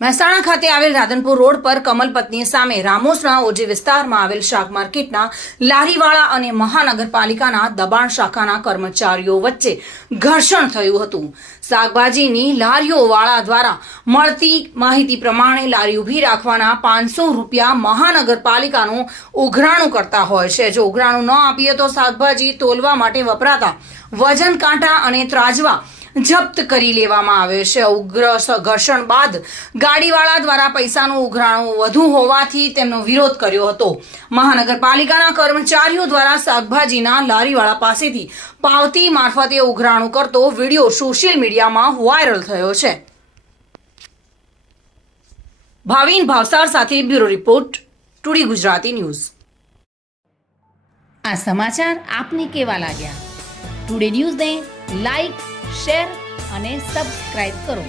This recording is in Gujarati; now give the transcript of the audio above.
મહેસાણા ખાતે આવેલ રાધનપુર રોડ પર કમલપત્ની સામે રામોસના ઓજી વિસ્તારમાં આવેલ શાક માર્કેટના લારીવાળા અને મહાનગરપાલિકાના દબાણ શાખાના કર્મચારીઓ વચ્ચે ઘર્ષણ થયું હતું। શાકભાજીની લારીઓવાળા દ્વારા મળતી માહિતી પ્રમાણે લારી ઊભી રાખવાના 500 રૂપિયા મહાનગરપાલિકાનું ઉઘરાણું કરતા હોય છે। જો ઉઘરાણું ન આપીએ તો શાકભાજી તોલવા માટે વપરાતા વજન કાંટા અને ત્રાજવા જપ્ત કરી લેવામાં આવે છે। ઉગ્ર ઘર્ષણ બાદ ગાડીવાળા દ્વારા પૈસાનું ઉઘરાણું વધુ હોવાથી તેમનો વિરોધ કર્યો હતો। મહાનગરપાલિકાના કર્મચારીઓ દ્વારા શાકભાજીના લારીવાળા પાસેથી પાવતી મારફતે ઉઘરાણું કરતો વિડીયો સોશિયલ મીડિયામાં વાયરલ થયો છે। ભાવિન ભાવસાર સાથે bureau report, today Gujarati news. આ સમાચાર આપને કેવા લાગ્યા? ટુડે ન્યૂઝને લાઈક, શેર અને સબસ્ક્રાઇબ કરો।